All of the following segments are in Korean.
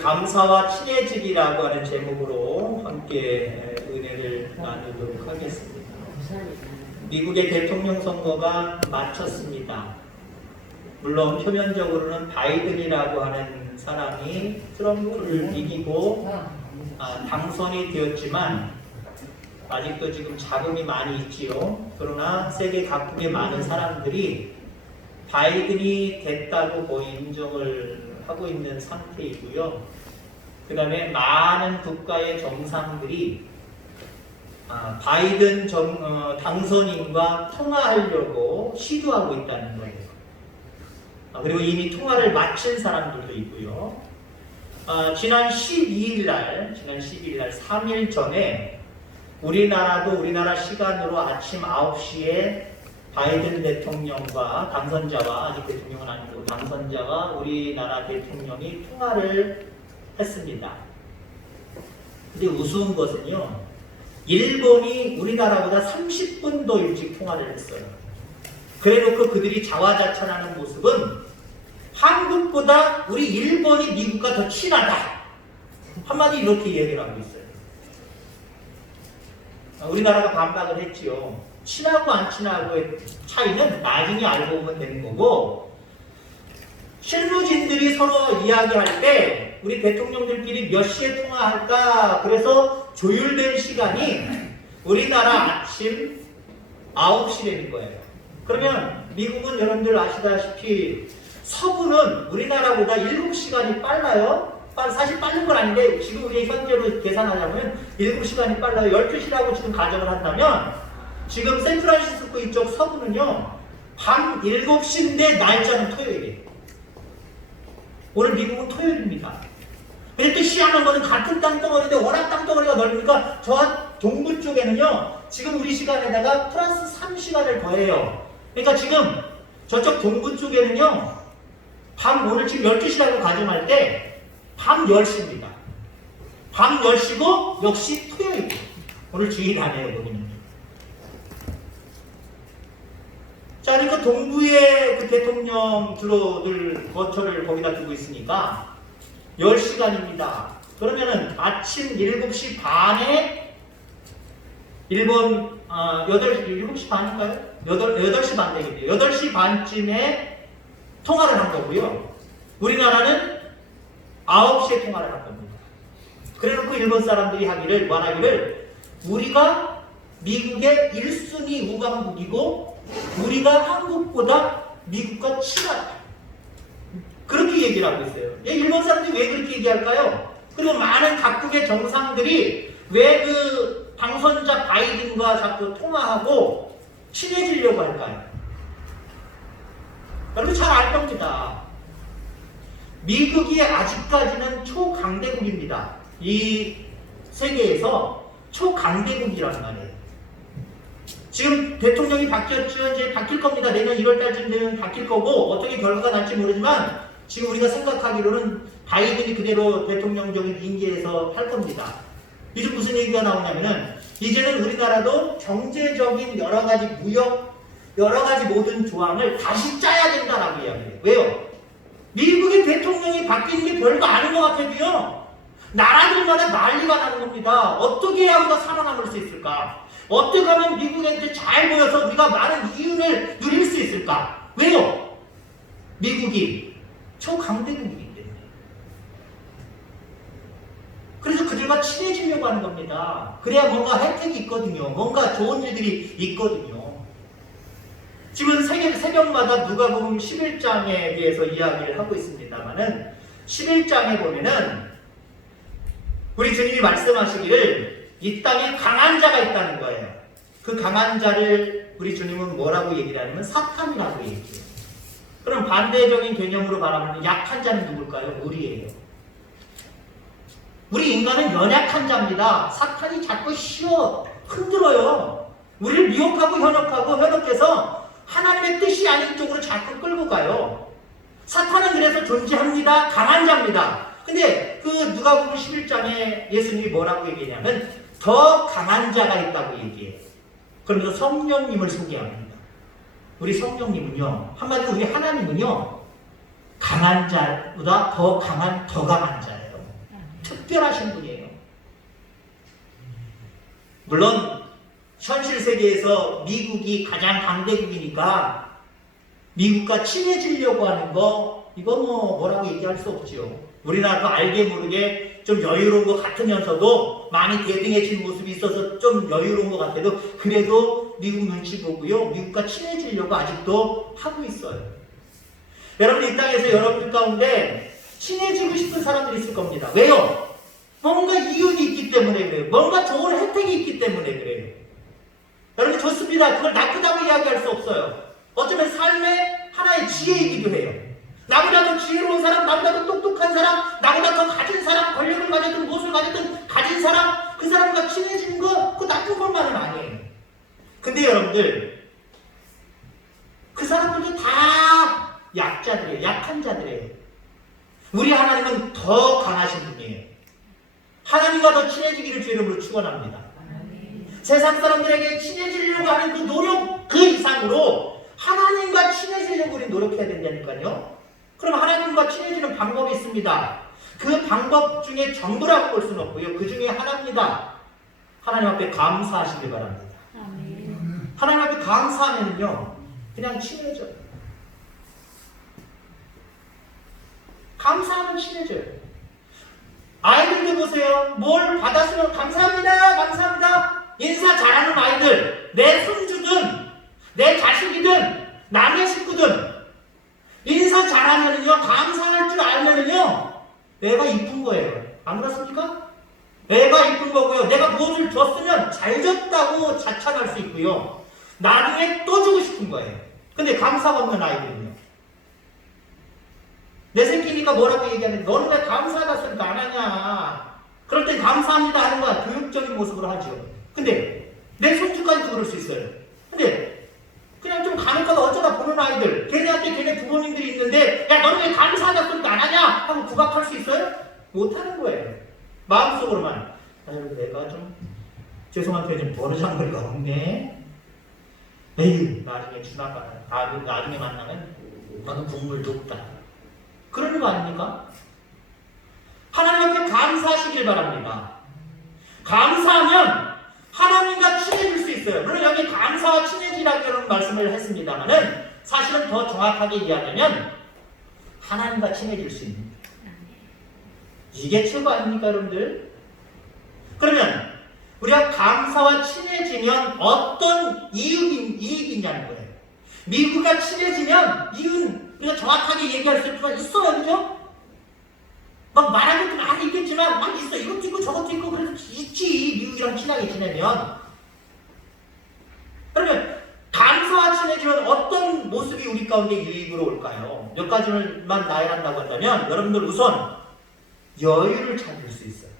감사와 친해지기라고 하는 제목으로 함께 은혜를 나누도록 하겠습니다. 미국의 대통령 선거가 마쳤습니다. 물론 표면적으로는 바이든이라고 하는 사람이 트럼프를 이기고 당선이 되었지만 아직도 지금 잡음이 많이 있지요. 그러나 세계 각국의 많은 사람들이 바이든이 됐다고 거의 인정을 하고 있는 상태이고요. 그 다음에 많은 국가의 정상들이 바이든 당선인과 통화하려고 시도하고 있다는 거예요. 그리고 이미 통화를 마친 사람들도 있고요. 지난 12일 날 3일 전에 우리나라 시간으로 아침 9시에 바이든 대통령과 당선자와, 아직 대통령은 아니고 당선자와 우리나라 대통령이 통화를 했습니다. 근데 우스운 것은요, 일본이 우리나라보다 30분 더 일찍 통화를 했어요. 그래놓고 그들이 자화자찬하는 모습은 한국보다 우리 일본이 미국과 더 친하다, 한마디 이렇게 얘기를 하고 있어요. 우리나라가 반박을 했지요. 친하고 안 친하고의 차이는 나중에 알고 보면 되는 거고, 실무진들이 서로 이야기할 때 우리 대통령들끼리 몇 시에 통화할까, 그래서 조율된 시간이 우리나라 아침 9시라는 거예요. 그러면 미국은 여러분들 아시다시피 서부는 우리나라보다 7시간이 빨라요. 사실 빠른 건 아닌데 지금 우리 현재로 계산하자면 7시간이 빨라요. 12시라고 지금 가정을 한다면 지금 샌프란시스코 이쪽 서부는요, 밤 7시인데 날짜는 토요일이에요. 오늘 미국은 토요일입니다. 근데 또 희한한 거는 같은 땅덩어리인데 워낙 땅덩어리가 넓으니까 저 동부 쪽에는요, 지금 우리 시간에다가 플러스 3시간을 더해요. 그러니까 지금 저쪽 동부 쪽에는요, 오늘 지금 12시라고 가정할 때 밤 10시입니다. 밤 10시고 역시 토요일이에요. 오늘 주일하네요, 거기는. 자, 그러니까 동부의 그 대통령 주로들 거처를 거기다 두고 있으니까 10시간입니다. 그러면은 아침 7시 반에 일본 7시 반인가요? 8시 반 되겠네요. 8시 반쯤에 통화를 한 거고요. 우리나라는 9시에 통화를 한 겁니다. 그래놓고 일본 사람들이 말하기를 우리가 미국의 1순위 우방국이고 우리가 한국보다 미국과 친하다, 그렇게 얘기를 하고 있어요. 일본 사람들이 왜 그렇게 얘기할까요? 그리고 많은 각국의 정상들이 왜 그 당선자 바이든과 자꾸 통화하고 친해지려고 할까요? 여러분 잘 알 겁니다. 미국이 아직까지는 초강대국입니다. 이 세계에서 초강대국이란 말이에요. 지금 대통령이 바뀌었죠. 이제 바뀔 겁니다. 내년 1월달쯤 되면 바뀔 거고, 어떻게 결과가 날지 모르지만 지금 우리가 생각하기로는 바이든이 그대로 대통령적인 임기에서 할 겁니다. 이제 무슨 얘기가 나오냐면은 이제는 우리나라도 경제적인 여러 가지 무역, 여러 가지 모든 조항을 다시 짜야 된다라고 이야기해요. 왜요? 미국의 대통령이 바뀌는 게 별거 아닌 것 같아도요, 나라들마다 난리가 나는 겁니다. 어떻게 해야 우리가 살아남을 수 있을까? 어떻게 하면 미국한테 잘 보여서 우리가 많은 이윤을 누릴 수 있을까? 왜요? 미국이 초강대국이기 때문에. 그래서 그들과 친해지려고 하는 겁니다. 그래야 뭔가 혜택이 있거든요. 뭔가 좋은 일들이 있거든요. 지금 새벽마다 누가복음 11장에 대해서 이야기를 하고 있습니다만은 11장에 보면은 우리 주님이 말씀하시기를 이 땅에 강한 자가 있다는 거예요. 그 강한 자를 우리 주님은 뭐라고 얘기를 하냐면 사탄이라고 얘기해요. 그럼 반대적인 개념으로 말하면 약한 자는 누굴까요? 우리예요. 우리 인간은 연약한 자입니다. 사탄이 자꾸 흔들어요. 우리를 미혹하고 현혹해서 하나님의 뜻이 아닌 쪽으로 자꾸 끌고 가요. 사탄은 그래서 존재합니다. 강한 자입니다. 근데 그 누가복음 11장에 예수님이 뭐라고 얘기하냐면 더 강한 자가 있다고 얘기해요. 그러면서 성령님을 소개합니다. 우리 성령님은요, 한마디로 우리 하나님은요, 강한 자보다 더 강한 자예요. 특별하신 분이에요. 물론 현실 세계에서 미국이 가장 강대국이니까 미국과 친해지려고 하는 거 이거 뭐라고 얘기할 수 없지요. 우리나라도 알게 모르게 좀 여유로운 것 같으면서도 많이 대등해진 모습이 있어서 좀 여유로운 것 같아도 그래도 미국 눈치 보고요. 미국과 친해지려고 아직도 하고 있어요. 여러분 이 땅에서 여러분들 가운데 친해지고 싶은 사람들이 있을 겁니다. 왜요? 뭔가 이윤이 있기 때문에 그래요. 뭔가 좋은 혜택이 있기 때문에 그래요. 여러분 좋습니다. 그걸 나쁘다고 이야기할 수 없어요. 어쩌면 삶의 하나의 지혜이기도 해요. 나보다 더 지혜로운 사람, 나보다 더 똑똑한 사람, 나보다 더 가진 사람, 권력을 가졌든 무엇을 가졌든 가진 사람, 그 사람과 친해지는 거 그거 나쁜 것만은 아니에요. 근데 여러분들 그 사람들도 다 약자들이에요. 약한 자들이에요. 우리 하나님은 더 강하신 분이에요. 하나님과 더 친해지기를 주 이름으로 축원합니다. 세상 사람들에게 친해지려고 하는 그 노력 그 이상으로 하나님과 친해지려고 우리 노력해야 된다니까요. 그럼 하나님과 친해지는 방법이 있습니다. 그 방법 중에 전부라고 볼 수는 없고요. 그 중에 하나입니다. 하나님 앞에 감사하시길 바랍니다. 하나님 앞에 감사하면요 그냥 친해져요. 감사하면 친해져요. 아이들도 보세요. 뭘 받았으면 감사합니다. 감사합니다. 인사 잘하는 아이들, 내 손주든 내 자식이든 남의 식구든 인사 잘하면은요 감사할 줄 알면은요 내가 이쁜 거예요. 안 그렇습니까? 내가 이쁜 거고요. 내가 무엇을 줬으면 잘 줬다고 자찬할 수 있고요. 나중에 또 주고 싶은 거예요. 근데 감사가 없는 아이들은요. 내 새끼니까 뭐라고 얘기하는데 너는 왜 감사하다 소리도 안 하냐. 그럴 땐 감사합니다 하는 거야. 교육적인 모습으로 하죠. 근데 내 손주까지도 그럴 수 있어요. 근데 그냥 좀 간혹가다 어쩌다 보는 아이들 걔네한테 걔네 부모님들이 있는데 야 너는 왜 감사하다 소리도 안 하냐 하고 구박할 수 있어요? 못하는 거예요. 마음속으로만 내가 좀 죄송한 표현 좀 버르장머리가 없네. 에휴 나중에 주나가 나중에 만나면 너는 국물도 없다. 그러는 거 아닙니까? 하나님 앞에 감사하시길 바랍니다. 감사하면 하나님과 친해질 수 있어요. 물론 여기 감사와 친해지라는 말씀을 했습니다만은 사실은 더 정확하게 이야기하면 하나님과 친해질 수 있는 이게 최고 아닙니까 여러분들? 그러면 우리가 감사와 친해지면 어떤 이익이 있냐는 거예요. 미국과 친해지면 이윤 우리가 정확하게 얘기할 수 있어요. 그죠? 막 말할 것도 많이 있겠지만 막 있어. 이것도 있고 저것도 있고 그래서 있지. 미국이랑 친하게 지내면. 그러면 감사와 친해지면 어떤 모습이 우리 가운데 유익으로 올까요? 몇 가지만 나열한다고 한다면 여러분들 우선 여유를 찾을 수 있어요.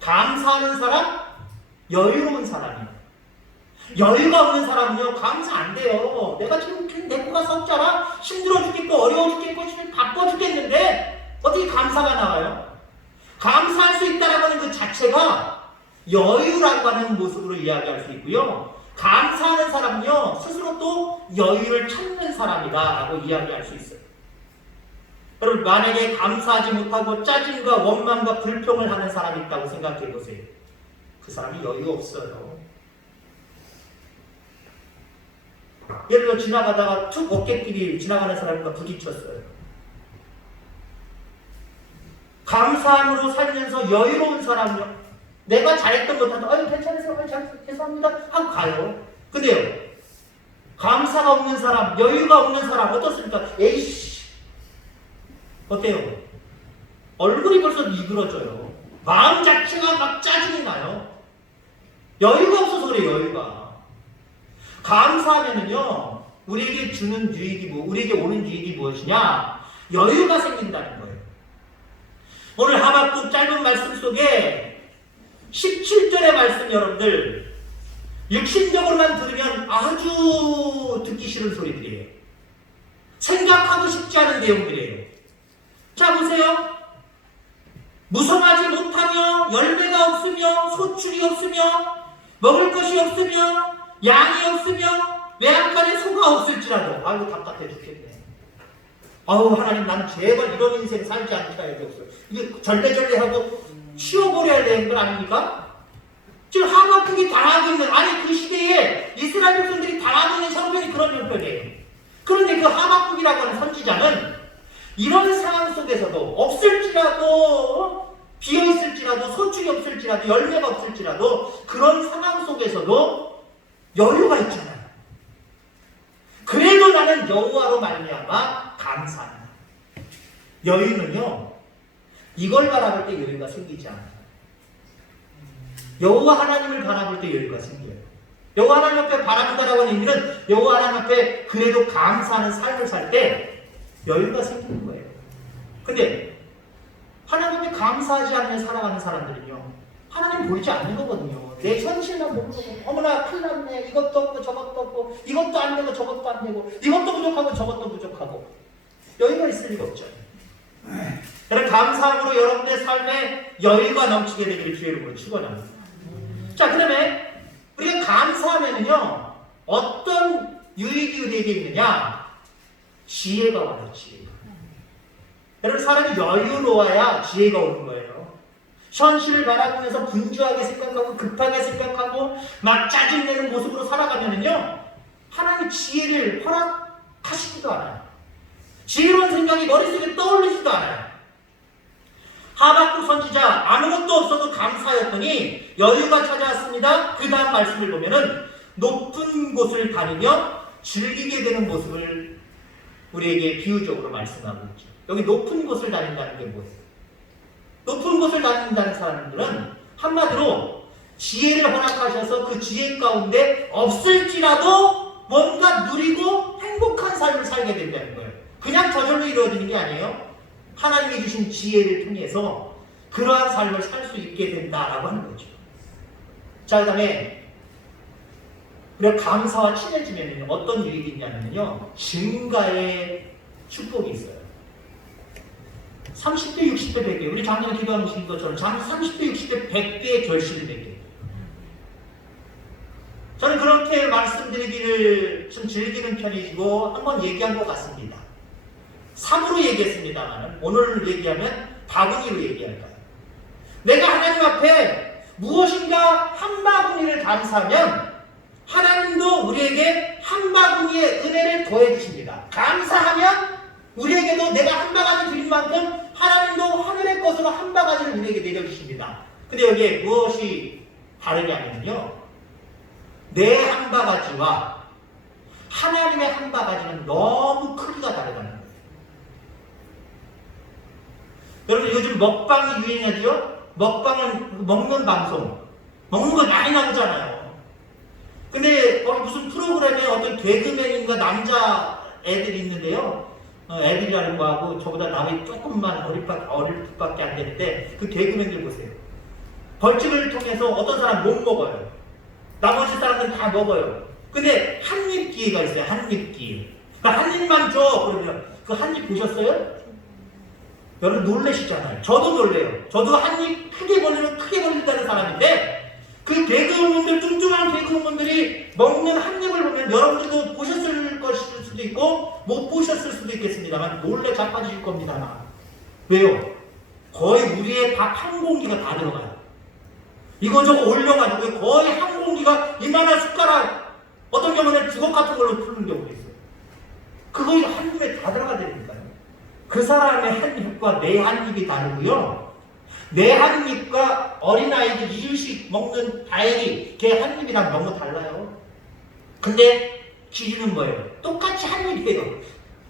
감사하는 사람, 여유로운 사람이에요. 여유가 없는 사람은요 감사 안 돼요. 내가 지금 내 코가 썩잖아. 힘들어 죽겠고 어려워 죽겠고 바빠 죽겠는데 어떻게 감사가 나와요? 감사할 수 있다라고 하는 그 자체가 여유라고 하는 모습으로 이야기할 수 있고요. 감사하는 사람은요 스스로 또 여유를 찾는 사람이다라고 이야기할 수 있어요. 여러분 만약에 감사하지 못하고 짜증과 원망과 불평을 하는 사람이 있다고 생각해 보세요. 그 사람이 여유 없어요. 예를 들어 지나가다가 툭 어깨끼리 지나가는 사람과 부딪혔어요. 감사함으로 살면서 여유로운 사람은요 내가 잘했던 것도 아유 괜찮으세요? 아유 잘했어요. 죄송합니다 하고 가요. 근데요 감사가 없는 사람, 여유가 없는 사람 어떻습니까? 에이씨 어때요? 얼굴이 벌써 미끄러져요. 마음 자체가 막 짜증이 나요. 여유가 없어서 그래요. 여유가. 감사하면은요 우리에게 주는 유익이 우리에게 오는 유익이 무엇이냐? 여유가 생긴다는 거예요. 오늘 하박국 짧은 말씀 속에 17절의 말씀 여러분들 육신적으로만 들으면 아주 듣기 싫은 소리들이에요. 생각하고 싶지 않은 내용들이에요. 자 보세요. 무성하지 못하며 열매가 없으며 소출이 없으며 먹을 것이 없으며 양이 없으며 외양간에 소가 없을지라도 아이고 답답해 죽겠네. 아우 하나님 나는 제발 이런 인생 살지 않게 하옵소서. 이게 절대절대하고 치워버려야 되는 건 아닙니까? 지금 하박국이 당하고 있는, 아니 그 시대에 이스라엘 백성들이 당하고 있는 형편이 그런 형편이에요. 그런데 그 하박국이라고 하는 선지자는 이런 상황 속에서도 없을지라도, 비어있을지라도, 소출이 없을지라도, 열매가 없을지라도 그런 상황 속에서도 여유가 있잖아요. 그래도 나는 여호와로 말미암아 감사한다. 여유는요, 이걸 바라볼 때 여유가 생기지 않아요. 여호와 하나님을 바라볼 때 여유가 생겨요. 여호와 하나님 앞에 바라본다라고 하는 의미는 여호와 하나님 앞에 그래도 감사하는 삶을 살 때 여유가 생기는 거예요. 근데 하나님 앞에 감사하지 않으며 살아가는 사람들은요, 하나님 보이지 않는 거거든요. 내 현실만 보고 어머나 큰일 났네, 이것도 없고 저것도 없고, 이것도 안 되고 저것도 안 되고, 이것도 부족하고 저것도 부족하고. 여유가 있을 리가 없죠. 여러분, 감사함으로 여러분의 삶에 여유가 넘치게 되기를 주의 이름으로 축원합니다. 자, 그다음에 우리가 감사하면은요, 어떤 유익이 우리에게 있느냐? 지혜가 와요, 지혜가. 여러분, 사람이 여유로워야 지혜가 오는 거예요. 현실을 바라보면서 분주하게 생각하고 급하게 생각하고 막 짜증내는 모습으로 살아가면은요, 하나님이 지혜를 허락하시지도 않아요. 지혜로운 생각이 머릿속에 떠올리지도 않아요. 하박국 선지자 아무것도 없어도 감사하였더니 여유가 찾아왔습니다. 그 다음 말씀을 보면은 높은 곳을 다니며 즐기게 되는 모습을 우리에게 비유적으로 말씀하고 있죠. 여기 높은 곳을 다닌다는 게 뭐예요? 높은 곳을 다닌다는 사람들은 한마디로 지혜를 허락하셔서 그 지혜 가운데 없을지라도 뭔가 누리고 행복한 삶을 살게 된다는 거예요. 그냥 저절로 이루어지는 게 아니에요. 하나님이 주신 지혜를 통해서 그러한 삶을 살 수 있게 된다라고 하는 거죠. 자, 그 다음에 우리가 감사와 친해지면 어떤 유익이 있냐면요, 증가의 축복이 있어요. 30대, 60대, 100대. 우리 작년에 기도하신 것처럼 30대, 60대, 100대의 결실을 맺게 돼요. 저는 그렇게 말씀드리기를 좀 즐기는 편이고 한번 얘기한 것 같습니다. 3으로 얘기했습니다만 오늘 얘기하면 바구니로 얘기할까요? 내가 하나님 앞에 무엇인가 한 바구니를 감사하면 하나님도 우리에게 한 바구니의 은혜를 더해 주십니다. 감사하면 우리에게도 내가 한 바가지 드린 만큼 하나님도 하늘의 것으로 한 바가지를 우리에게 내려주십니다. 근데 여기에 무엇이 다르냐면요, 내 한 바가지와 하나님의 한 바가지는 너무 크기가 다르다는 거예요. 여러분, 요즘 먹방이 유행하죠? 먹방을 먹는 방송, 먹는 거 많이 나오잖아요. 근데 거기 무슨 프로그램에 어떤 개그맨인가 남자 애들이 있는데요, 애들이라는 거하고 저보다 나이 조금만 어릴 뿐밖에 안 되는데 그 개그맨들 보세요. 벌칙을 통해서 어떤 사람 못 먹어요. 나머지 사람들은 다 먹어요. 근데 한입 기회가 있어요. 한입 기회. 한 입만 줘. 그러면 그 한 입 보셨어요? 여러분 놀라시잖아요. 저도 놀래요. 저도 한 입 크게 벌리면 크게 벌린다는 사람인데 그 개그우먼들, 뚱뚱한 개그우먼들이 먹는 한 입을 보면 여러분들도 보셨을 것일 수도 있고 못 보셨을 수도 있겠습니다만 놀래 자빠지실 겁니다. 왜요? 거의 우리의 밥 한 공기가 다 들어가요. 이거저거 올려가지고 거의 한 공기가 이만한 숟가락, 어떤 경우는 주걱 같은 걸로 푸는 경우도 있어요. 그거 한 입에 다 들어가야 그 사람의 한 입과 내 한 입이 다르고요. 내 한 입과 어린아이들 이유식 먹는 아이들이 걔 한 입이랑 너무 달라요. 근데 기준은 뭐예요? 똑같이 한 입이에요.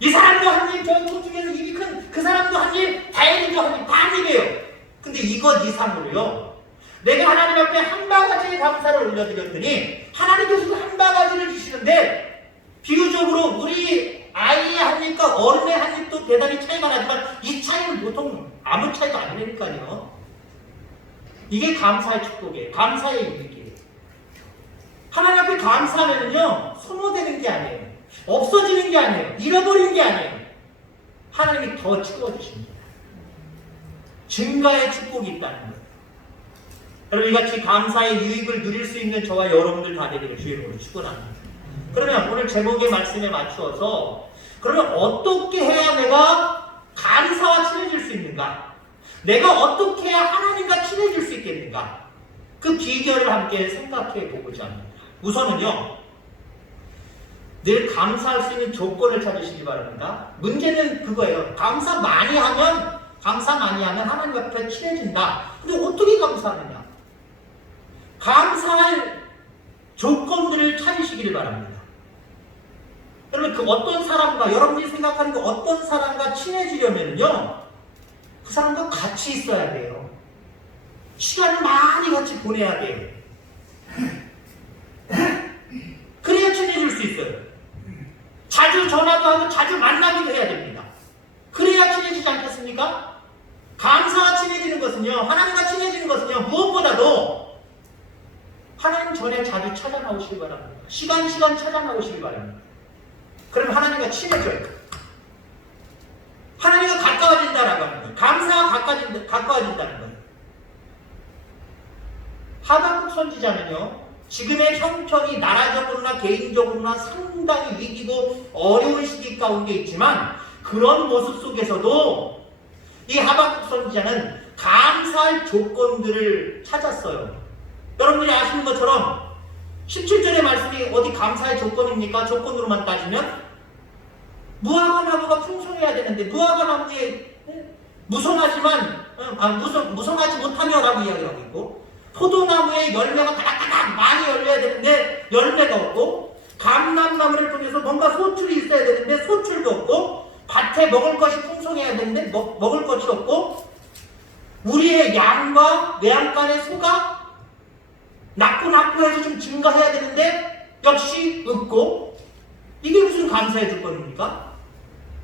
이 사람도 한 입, 저 중에서 입이 큰 그 사람도 한 입, 다행히도 한 입, 다 한 입이에요. 근데 이것 이상으로요, 내가 하나님 앞에 한 바가지의 감사를 올려드렸더니 하나님께서도 한 바가지를 주시는데 비유적으로 우리 아이의 한 입과 어른의 한 입도 대단히 차이가 나지만 이 차이는 보통 아무 차이가 안 되니까요. 이게 감사의 축복이에요. 감사의 유익이에요. 하나님 앞에 감사하면요, 소모되는 게 아니에요. 없어지는 게 아니에요. 잃어버리는 게 아니에요. 하나님이 더 채워주십니다. 증가의 축복이 있다는 거예요. 여러분, 이같이 감사의 유익을 누릴 수 있는 저와 여러분들 다 되기를 주의 이름으로 축원합니다. 그러면 오늘 제목의 말씀에 맞추어서 그러면 어떻게 해야 내가 감사와 친해질 수 있는가? 내가 어떻게 해야 하나님과 친해질 되는가? 그 비결을 함께 생각해 보고자 합니다. 우선은요, 늘 감사할 수 있는 조건을 찾으시기 바랍니다. 문제는 그거예요. 감사 많이 하면 하나님 앞에 친해진다. 근데 어떻게 감사하느냐? 감사할 조건들을 찾으시기를 바랍니다. 여러분, 그 어떤 사람과, 여러분이 생각하는 그 어떤 사람과 친해지려면요, 그 사람과 같이 있어야 돼요. 시간을 많이 같이 보내야 돼요. 그래야 친해질 수 있어요. 자주 전화도 하고 자주 만나기도 해야 됩니다. 그래야 친해지지 않겠습니까? 감사와 친해지는 것은요, 하나님과 친해지는 것은요, 무엇보다도 하나님 전에 자주 찾아 나오시기 바랍니다. 시간 찾아 나오시기 바랍니다. 그럼 하나님과 친해져요. 하나님과 가까워진다라고 하는 거예요. 감사와 가까워진다는 거예요. 하박국 선지자는요, 지금의 형편이 나라적으로나 개인적으로나 상당히 위기고 어려운 시기 가운데 있지만, 그런 모습 속에서도 이 하박국 선지자는 감사할 조건들을 찾았어요. 여러분들이 아시는 것처럼 17절의 말씀이 어디 감사의 조건입니까? 조건으로만 따지면 무화과 나무가 풍성해야 되는데, 무화과 나무에 무성하지 못하며라고 이야기를 하고 있고, 포도나무에 열매가 다닥다닥 많이 열려야 되는데 열매가 없고, 감람나무를 통해서 뭔가 소출이 있어야 되는데 소출도 없고, 밭에 먹을 것이 풍성해야 되는데 먹을 것이 없고, 우리의 양과 외양간의 소가 낳고 해서 좀 증가해야 되는데 역시 없고, 이게 무슨 감사의 조건입니까?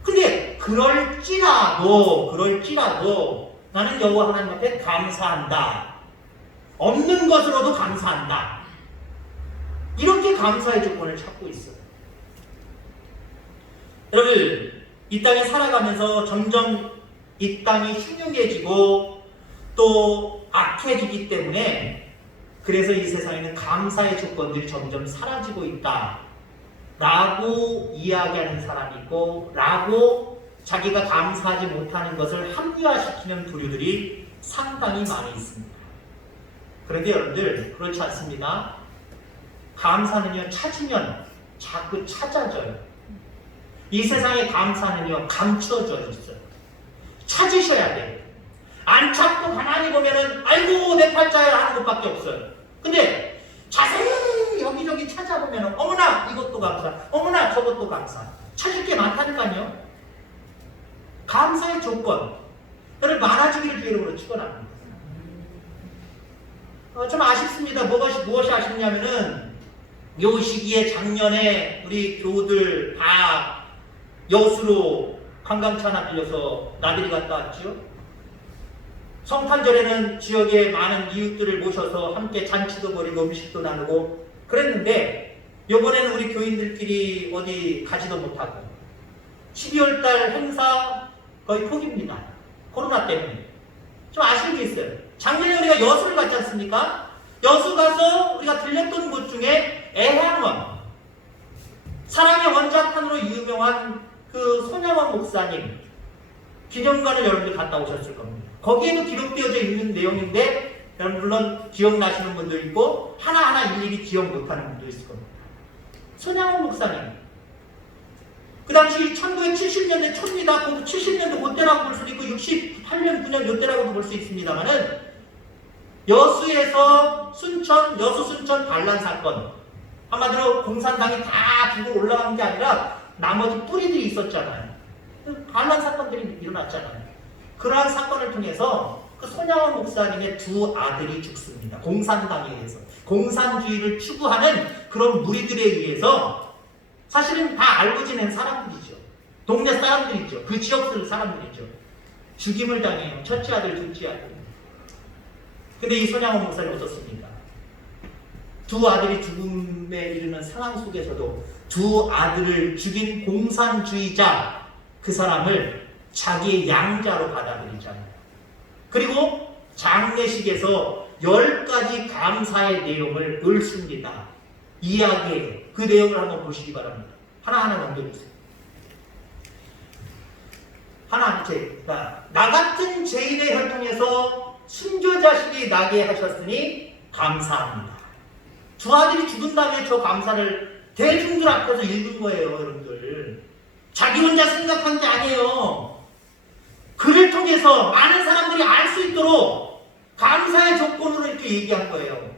근데 그럴지라도 나는 여호와 하나님 앞에 감사한다. 없는 것으로도 감사한다. 이렇게 감사의 조건을 찾고 있어요. 여러분, 이 땅에 살아가면서 점점 이 땅이 흉흉해지고 또 악해지기 때문에, 그래서 이 세상에는 감사의 조건들이 점점 사라지고 있다 라고 이야기하는 사람이 있고, 라고 자기가 감사하지 못하는 것을 합리화시키는 부류들이 상당히 많이 있습니다. 그런데 여러분들, 그렇지 않습니다. 감사는요, 찾으면 자꾸 찾아져요. 이 세상의 감사는요, 감춰져 있어요. 찾으셔야 돼요. 안 찾고 가만히 보면은 아이고 내 팔자야 하는 것밖에 없어요. 근데 자세히 여기저기 찾아보면은 어머나 이것도 감사, 어머나 저것도 감사, 찾을 게 많다니까요. 감사의 조건, 여러분, 많아지기를 주의 이름으로 축원합니다. 좀 아쉽습니다. 무엇이 아쉽냐면은, 요 시기에 작년에 우리 교우들 다 여수로 관광차 하나 빌려서 나들이 갔다 왔죠. 성탄절에는 지역의 많은 이웃들을 모셔서 함께 잔치도 벌이고 음식도 나누고 그랬는데, 요번에는 우리 교인들끼리 어디 가지도 못하고 12월달 행사 거의 포기입니다. 코로나 때문에. 좀 아쉬운 게 있어요. 작년에 우리가 여수를 갔지 않습니까? 여수 가서 우리가 들렸던 곳 중에 애향원, 사랑의 원자판으로 유명한 그 손양원 목사님 기념관을 여러분들 갔다 오셨을 겁니다. 거기에도 기록되어져 있는 내용인데, 여러분 물론 기억나시는 분도 있고 하나하나 일일이 기억 못하는 분도 있을 겁니다. 손양원 목사님, 그 당시 1970년대 초입니다. 70년도 그때라고 볼 수도 있고 68년, 9년 이때라고도 볼 수 있습니다만은, 여수에서 여수 순천 반란 사건, 한마디로 공산당이 다 들고 올라간 게 아니라 나머지 뿌리들이 있었잖아요. 반란 사건들이 일어났잖아요. 그러한 사건을 통해서 그 손양원 목사님의 두 아들이 죽습니다. 공산당에 의해서. 공산주의를 추구하는 그런 무리들에 의해서, 사실은 다 알고 지낸 사람들이죠. 동네 사람들이죠. 그 지역 사람들이죠. 죽임을 당해요. 첫째 아들, 둘째 아들. 근데 이 손양원 목사님 어떻습니까? 두 아들이 죽음에 이르는 상황 속에서도 두 아들을 죽인 공산주의자, 그 사람을 자기의 양자로 받아들이잖아요. 그리고 장례식에서 10가지 감사의 내용을 읊습니다. 이야기해요. 그 내용을 한번 보시기 바랍니다. 하나하나 넘겨주세요. 나 같은 죄인의 혈통에서 순교 자식이 나게 하셨으니 감사합니다. 두 아들이 죽은 다음에 저 감사를 대중들 앞에서 읽은 거예요, 여러분들. 자기 혼자 생각한 게 아니에요. 글을 통해서 많은 사람들이 알 수 있도록 감사의 조건으로 이렇게 얘기한 거예요.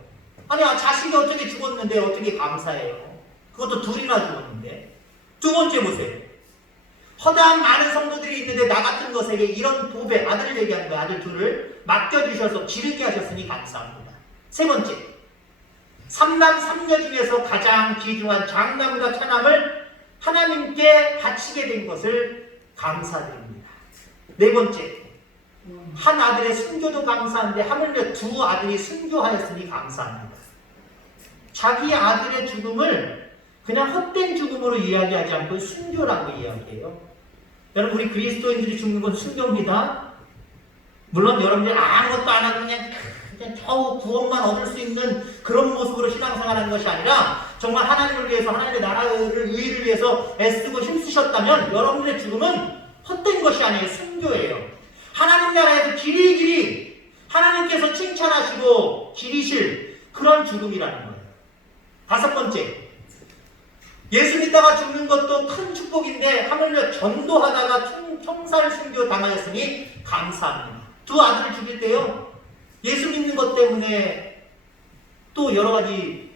아니, 자식이 어떻게 죽었는데 어떻게 감사해요? 그것도 둘이나 죽었는데. 두 번째 보세요. 허다한 많은 성도들이 있는데 나 같은 것에게 이런 도배, 아들을 얘기하는 거예요. 아들 둘을 맡겨주셔서 기르게 하셨으니 감사합니다. 세 번째, 삼남 삼녀 중에서 가장 귀중한 장남과 차남을 하나님께 바치게 된 것을 감사드립니다. 네 번째, 한 아들의 순교도 감사한데 하물며 두 아들이 순교하였으니 감사합니다. 자기 아들의 죽음을 그냥 헛된 죽음으로 이야기하지 않고 순교라고 이야기해요. 여러분, 우리 그리스도인들이 죽는 건 순교입니다. 물론 여러분들이 아무것도 안 하고 그냥 겨우 구원만 얻을 수 있는 그런 모습으로 신앙생활하는 것이 아니라 정말 하나님을 위해서, 하나님의 나라를, 의를 위해서 애쓰고 힘쓰셨다면 여러분들의 죽음은 헛된 것이 아니에요. 순교예요. 하나님 나라에서 길이길이 하나님께서 칭찬하시고 기리실 그런 죽음이라는 거예요. 다섯 번째, 예수 믿다가 죽는 것도 큰 축복인데 하물며 전도하다가 총살 순교 당하였으니 감사합니다. 두 아들을 죽일 때요, 예수 믿는 것 때문에 또 여러 가지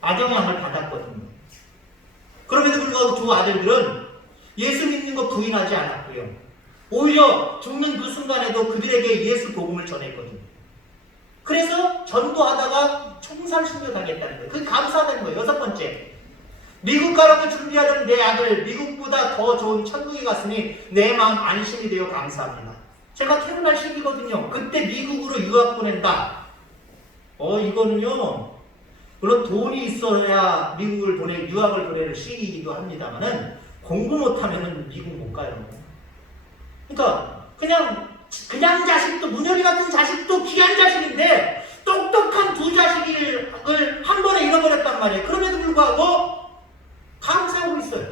악영향을 받았거든요. 그럼에도 불구하고 두 아들들은 예수 믿는 것 부인하지 않았고요. 오히려 죽는 그 순간에도 그들에게 예수 복음을 전했거든요. 그래서 전도하다가 총살 순교 당했다는 거예요. 그게 감사하다는 거예요. 여섯 번째, 미국 가라고 준비하던 내 아들, 미국보다 더 좋은 천국에 갔으니 내 마음 안심이 되어 감사합니다. 제가 태어날 시기거든요. 그때 미국으로 유학 보낸다. 이거는요, 물론 돈이 있어야 미국을 유학을 보내는 시기이기도 합니다만은 공부 못하면은 미국 못 가요. 그러니까 그냥 자식도, 문열이 같은 자식도 귀한 자식인데 똑똑한 두 자식을 한 번에 잃어버렸단 말이에요. 그럼에도 불구하고 감사하고 있어요.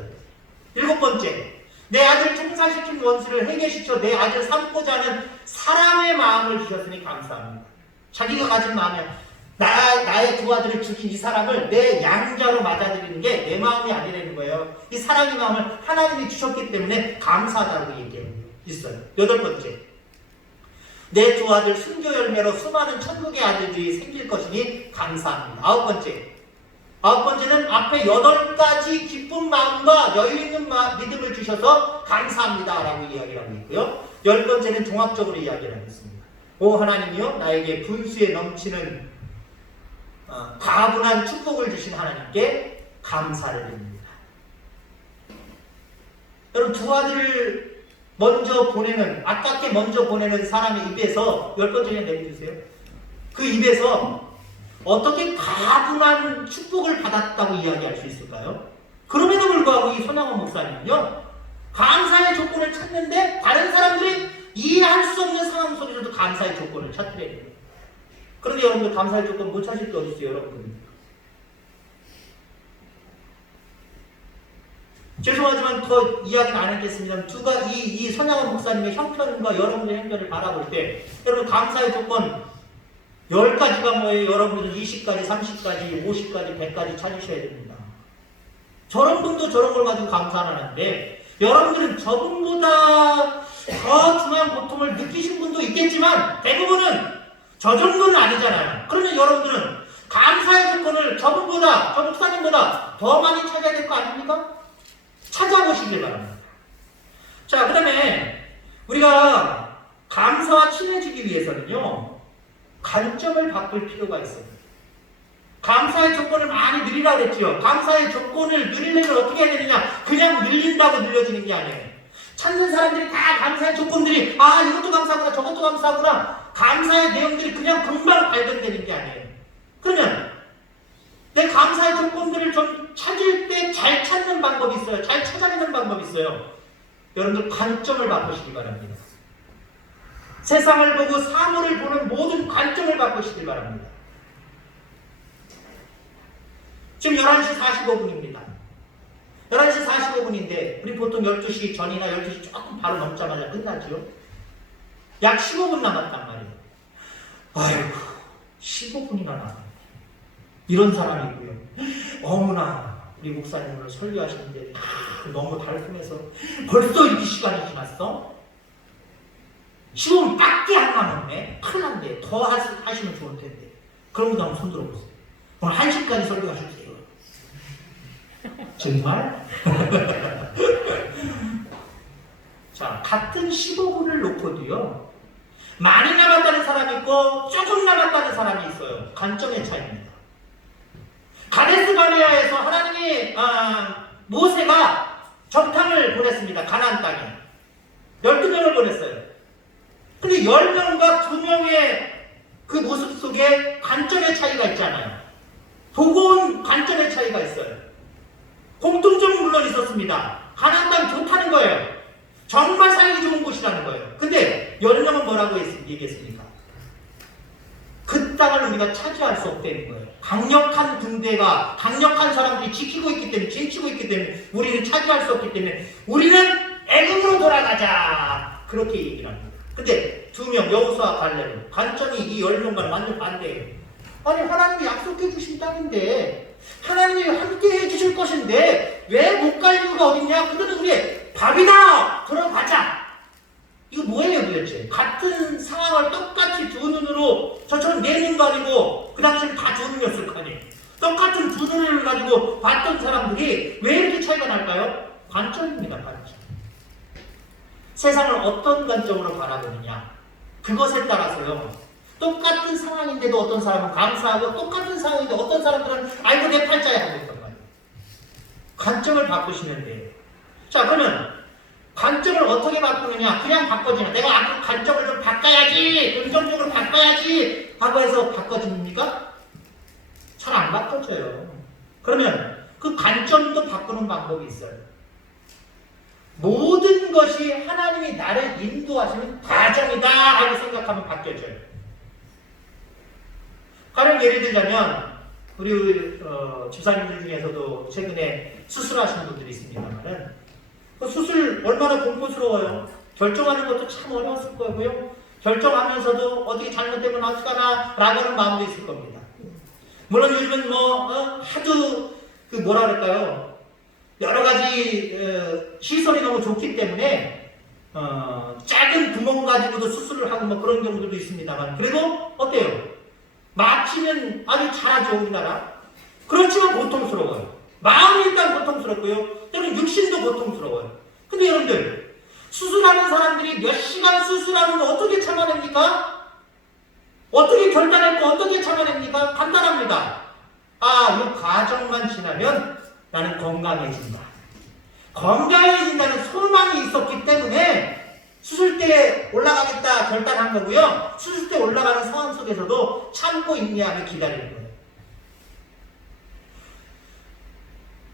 일곱 번째, 내 아들 총살시킨 원수를 해결시켜 내 아들 삼고자 하는 사랑의 마음을 주셨으니 감사합니다. 자기가 가진 마음에 나의 두 아들을 죽인 이 사람을 내 양자로 맞아들이는 게 내 마음이 아니라는 거예요. 이 사랑의 마음을 하나님이 주셨기 때문에 감사하다고 얘기해요. 있어요. 여덟 번째, 내 두 아들 순교 열매로 수많은 천국의 아들들이 생길 것이니 감사합니다. 아홉 번째는 앞에 8가지 기쁜 마음과 여유 있는 믿음을 주셔서 감사합니다 라고 이야기를 하고 있고요. 10번째는 종합적으로 이야기를 하고 있습니다. 오 하나님이여, 나에게 분수에 넘치는 다분한 축복을 주신 하나님께 감사를 드립니다. 여러분, 두 아들을 먼저 보내는, 아깝게 먼저 보내는 사람의 입에서 10번째는 내려주세요. 그 입에서 어떻게 다분한 축복을 받았다고 이야기할 수 있을까요? 그럼에도 불구하고 이 손양원 목사님은요, 감사의 조건을 찾는데 다른 사람들이 이해할 수 없는 상황 속에서도 감사의 조건을 찾더래요. 그런데 여러분들 감사의 조건 못 찾을 게 어디 있어요, 여러분들? 죄송하지만 더 이야기는 안 하겠습니다. 이 손양원 목사님의 형편과 여러분의 형편을 바라볼 때 여러분 감사의 조건 10가지가 뭐예요? 여러분들은 20가지, 30가지, 50가지, 100가지 찾으셔야 됩니다. 저런 분도 저런 걸 가지고 감사하는데 여러분들은 저분보다 더 중요한 고통을 느끼신 분도 있겠지만 대부분은 저 정도는 아니잖아요. 그러면 여러분들은 감사의 조건을 저분보다, 저 목사님보다 더 많이 찾아야 될 거 아닙니까? 찾아보시길 바랍니다. 자, 그 다음에 우리가 감사와 친해지기 위해서는요, 관점을 바꿀 필요가 있어요. 감사의 조건을 많이 늘리라고 했지요. 감사의 조건을 늘리려면 어떻게 해야 되느냐? 그냥 늘린다고 늘려지는 게 아니에요. 찾는 사람들이 다 감사의 조건들이 이것도 감사하구나, 저것도 감사하구나, 감사의 내용들이 그냥 금방 발견되는 게 아니에요. 그러면 내 감사의 조건들을 좀 찾을 때 잘 찾는 방법이 있어요. 잘 찾아내는 방법이 있어요. 여러분들 관점을 바꾸시기 바랍니다. 세상을 보고 사물을 보는 모든 관점을 바꾸시길 바랍니다. 지금 11시 45분입니다. 11시 45분인데 우리 보통 12시 전이나 12시 조금 바로 넘자마자 끝나죠. 약 15분 남았단 말이에요. 아이고 15분이나 나네. 이런 사람이고요. 어머나 우리 목사님 오늘 설교하시는데 너무 달콤해서 벌써 이렇게 시간이 지났어? 15분 밖에 안 남았네. 큰일 났네. 더 하시면 좋을 텐데. 그런 분들 한번 손 들어보세요. 오늘 1시까지 설교하실게요. 정말? 자, 같은 15분을 놓고도요, 많이 남았다는 사람이 있고 조금 남았다는 사람이 있어요. 관점의 차이입니다. 가데스 바네아에서 하나님이 모세가 정탐을 보냈습니다. 가나안 땅에 12명을 보냈어요. 근데 10명과 2명의 그 모습 속에 관점의 차이가 있잖아요. 보고 온 관점의 차이가 있어요. 공통점은 물론 있었습니다. 가나안 땅 좋다는 거예요. 정말 살기 좋은 곳이라는 거예요. 근데 10명은 뭐라고 얘기했습니까? 그 땅을 우리가 차지할 수 없다는 거예요. 강력한 군대가, 강력한 사람들이 지키고 있기 때문에, 지키고 있기 때문에 우리는 차지할 수 없기 때문에 우리는 애굽으로 돌아가자. 그렇게 얘기를 합니다. 근데 2명, 여호수아 갈렙은 관점이 이 10명과는 완전 반대예요. 아니 하나님이 약속해 주신 땅인데, 하나님이 함께 해주실 것인데 왜 못 갈 이유가 어딨냐? 그들은 우리의 밥이다! 들어가자! 이거 뭐예요 도대체? 같은 상황을 똑같이 두 눈으로, 저처럼 네 눈도 아니고 그 당시에는 다 두 눈이었을 거 아니에요. 똑같은 두 눈을 가지고 봤던 사람들이 왜 이렇게 차이가 날까요? 관점입니다. 관점. 세상을 어떤 관점으로 바라보느냐, 그것에 따라서요, 똑같은 상황인데도 어떤 사람은 감사하고, 똑같은 상황인데 어떤 사람들은 아이고 내 팔자에 하고 있단 말이에요. 관점을 바꾸시면 돼요. 자, 그러면 관점을 어떻게 바꾸느냐? 그냥 바꿔지나? 내가 관점을 좀 바꿔야지, 긍정적으로 바꿔야지 하고 해서 바꿔집니까? 잘 안 바꿔져요. 그러면 그 관점도 바꾸는 방법이 있어요. 모든 것이 하나님이 나를 인도하시는 과정이다 하고 생각하면 바뀌어져요. 가령 예를 들자면 우리 집사님들 중에서도 최근에 수술하시는 분들이 있습니다만은, 그 수술 얼마나 공포스러워요. 결정하는 것도 참 어려웠을 거고요. 결정하면서도 어떻게 잘못되면 어떡하나 라고 하는 마음도 있을 겁니다. 물론 요즘은 하도 뭐라 그럴까요, 여러 가지 시설이 너무 좋기 때문에 작은 구멍 가지고도 수술을 하고 뭐 그런 경우들도 있습니다만, 그래도 어때요? 마취는 아주 잘하죠 우리나라. 그렇지만 고통스러워요. 마음이 일단 고통스럽고요, 또는 육신도 고통스러워요. 근데 여러분들, 수술하는 사람들이 몇 시간 수술하는 거 어떻게 참아냅니까? 어떻게 결단했고 어떻게 참아냅니까? 간단합니다. 이 과정만 지나면 나는 건강해진다. 건강해진다는 소망이 있었기 때문에 수술대에 올라가겠다 결단한 거고요. 수술대에 올라가는 상황 속에서도 참고 인내하며 기다리는 거예요.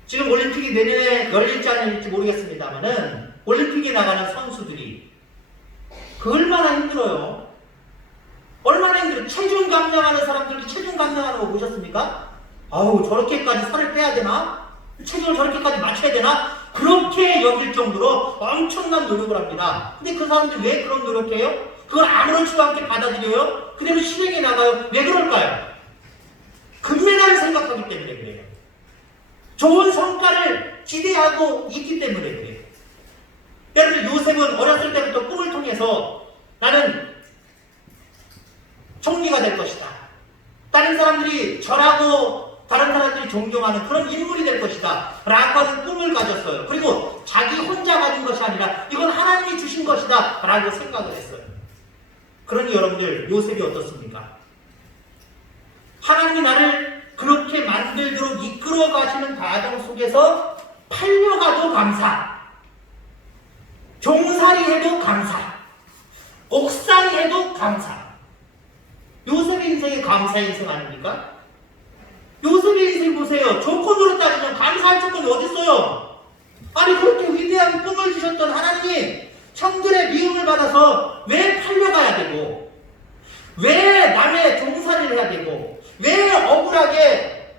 지금 올림픽이 내년에 열릴지 안 열릴지 모르겠습니다만은, 올림픽에 나가는 선수들이 얼마나 힘들어요. 얼마나 힘들어요. 체중 감량하는 사람들이 체중 감량하는 거 보셨습니까? 아우 저렇게까지 살을 빼야 되나? 체중을 저렇게까지 맞춰야 되나? 그렇게 여길 정도로 엄청난 노력을 합니다. 근데 그 사람들이 왜 그런 노력해요? 그걸 아무렇지도 않게 받아들여요? 그대로 실행에 나가요? 왜 그럴까요? 금메달을 생각하기 때문에 그래요. 좋은 성과를 기대하고 있기 때문에 그래요. 여러분, 요셉은 어렸을 때부터 꿈을 통해서 나는 총리가 될 것이다. 다른 사람들이 절하고 다른 사람들이 존경하는 그런 인물이 될 것이다 라고 하는 꿈을 가졌어요. 그리고 자기 혼자 가진 것이 아니라 이건 하나님이 주신 것이다 라고 생각을 했어요. 그러니 여러분들, 요셉이 어떻습니까? 하나님이 나를 그렇게 만들도록 이끌어 가시는 과정 속에서 팔려가도 감사, 종살이 해도 감사, 옥살이 해도 감사. 요셉의 인생이 감사의 인생 아닙니까? 요셉의 인생 보세요. 조건으로 따지면 감사할 조건이 어디 있어요? 아니 그렇게 위대한 꿈을 주셨던 하나님이 형들의 미움을 받아서 왜 팔려가야 되고, 왜 남의 종살이를 해야 되고, 왜 억울하게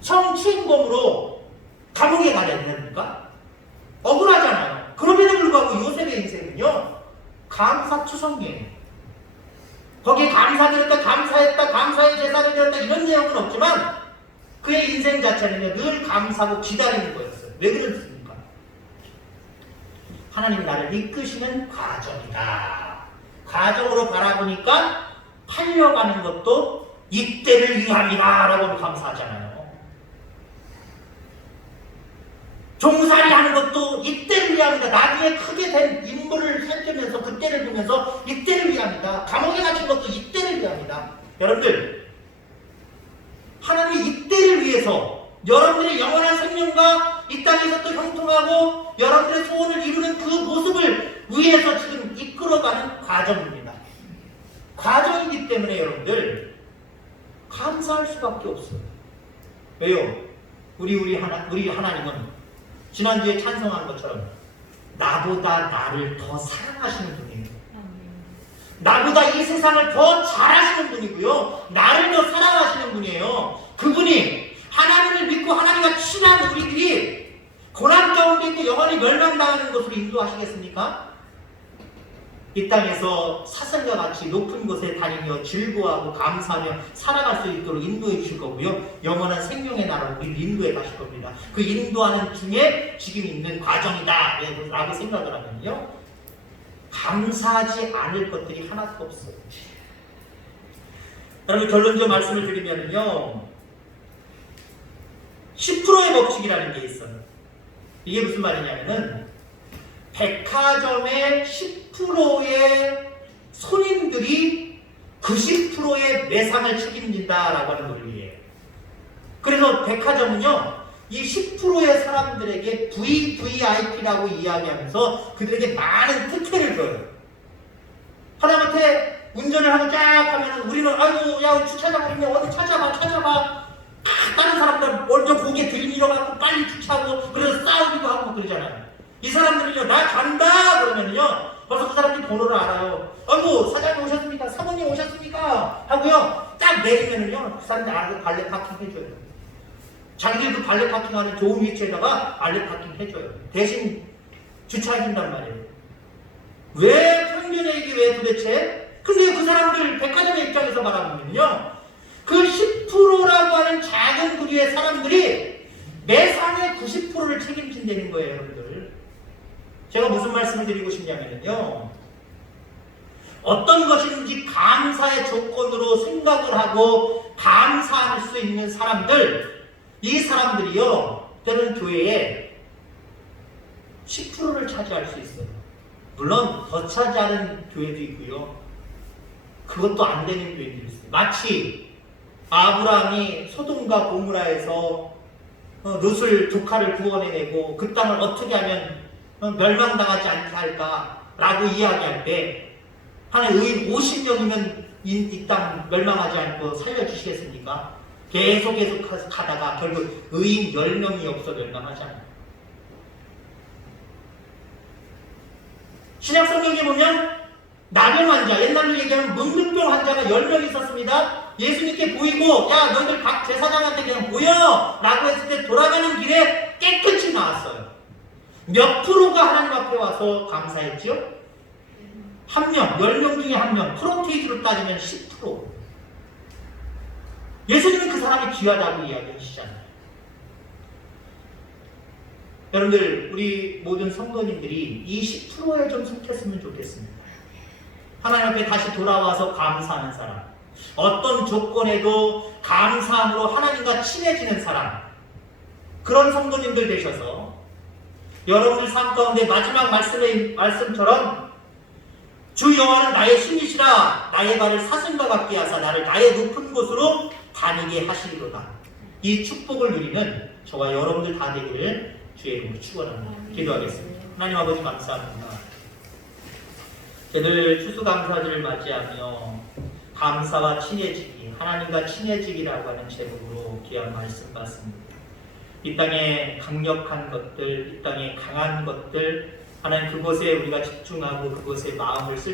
성추행범으로 감옥에 가야 됩니까? 억울하잖아요. 그럼에도 불구하고 요셉의 인생은요, 감사투성이에요. 거기에 감사드렸다, 감사했다, 감사의 제사를 드렸다 이런 내용은 없지만 그의 인생 자체는요 늘 감사하고 기다리는 거였어요. 왜 그렇습니까? 하나님 나를 이끄시는 과정이다. 과정으로 바라보니까 팔려가는 것도 이때를 위함이다 라고 감사하잖아요. 종살이 하는 것도 이때를 위함이다. 나중에 크게 된 인물을 살피면서 그때를 보면서 이때를 위함이다. 감옥에 갇힌 것도 이때를 위함이다. 여러분들 하나님이 이때를 위해서 여러분들의 영원한 생명과 이 땅에서 또 형통하고 여러분들의 소원을 이루는 그 모습을 위해서 지금 이끌어가는 과정입니다. 과정이기 때문에 여러분들 감사할 수밖에 없어요. 왜요? 우리 하나님은 지난주에 찬송한 것처럼 나보다 나를 더 사랑하시는 분이에요. 나보다 이 세상을 더 잘하시는 분이고요. 나를 더 사랑하시는 분이에요. 그분이 하나님을 믿고 하나님과 친한 우리들이 고난 가운데 있고 영원히 멸망당하는 것으로 인도하시겠습니까? 이 땅에서 사슬과 같이 높은 곳에 다니며 즐거워하고 감사하며 살아갈 수 있도록 인도해 주실 거고요. 영원한 생명의 나라로 우리를 인도해 가실 겁니다. 그 인도하는 중에 지금 있는 과정이다 라고 생각을 하면요. 감사하지 않을 것들이 하나도 없어요. 여러분 결론적으로 말씀을 드리면요. 10%의 법칙이라는 게 있어요. 이게 무슨 말이냐면은 백화점의 10%의 손님들이 90%의 매상을 책임진다라고 하는 논리예요. 그래서 백화점은요, 이 10%의 사람들에게 VVIP라고 이야기하면서 그들에게 많은 특혜를 줘요. 하다못해 운전을 하고 쫙 하면은 우리는 아이고 야 주차장 없네 어디 찾아봐. 다른 사람들 먼저 고개 들밀어갖고 빨리 주차하고 그래서 싸우기도 하고 그러잖아요. 이 사람들은요 나 간다 그러면요 벌써 그 사람들이 번호를 알아요. 아이고 사장님 오셨습니까? 사모님 오셨습니까? 하고요 딱 내리면은요 그 사람들 알아서 발레 파킹 해줘요. 자기들도 발레 파킹하는 좋은 위치에다가 발레 파킹 해줘요. 대신 주차해준단 말이에요. 왜 평균에 이게 왜 도대체? 근데 그 사람들 백화점의 입장에서 바라보면요 그 10%라고 하는 작은 부류의 사람들이 매상의 90%를 책임진다는 거예요, 여러분들. 제가 무슨 말씀을 드리고 싶냐면요. 어떤 것인지 감사의 조건으로 생각을 하고 감사할 수 있는 사람들, 이 사람들이요, 때로는 교회에 10%를 차지할 수 있어요. 물론 더 차지하는 교회도 있고요. 그것도 안 되는 교회도 있어요. 마치 아브라함이 소돔과 고무라에서 롯을 조카를 구원해내고 그 땅을 어떻게 하면 멸망당하지 않게 할까라고 이야기할 때 하나님 의인 50명이면 이 땅 멸망하지 않고 살려주시겠습니까? 계속 가다가 결국 의인 10명이 없어 멸망하잖아요. 신약 성경에 보면 나병 환자, 옛날로 얘기하면 문둥병 환자가 10명 있었습니다. 예수님께 보이고 야 너희들 각 제사장한테 그냥 보여 라고 했을 때 돌아가는 길에 깨끗이 나왔어요. 몇 프로가 하나님 앞에 와서 감사했죠? 한 명, 10명 중에 한 명, 프로테이지로 따지면 10%. 예수님은 그 사람이 귀하다고 이야기하시잖아요. 여러분들 우리 모든 성도님들이 이 10%에 좀 속했으면 좋겠습니다. 하나님 앞에 다시 돌아와서 감사하는 사람, 어떤 조건에도 감사함으로 하나님과 친해지는 사람, 그런 성도님들 되셔서 여러분들 삶 가운데 마지막 말씀처럼 주 여호와는 나의 힘이시라 나의 발을 사슴과 같게 하사 나를 나의 높은 곳으로 다니게 하시리로다. 이 축복을 누리는 저와 여러분들 다 되기를 주의 이름으로 축원합니다. 기도하겠습니다. 하나님 아버지 감사합니다. 저희들 추수감사절을 맞이하며 감사와 친해지기, 하나님과 친해지기라고 하는 제목으로 귀한 말씀 받습니다. 이 땅에 강력한 것들, 이 땅에 강한 것들, 하나님 그곳에 우리가 집중하고 그곳에 마음을 쓸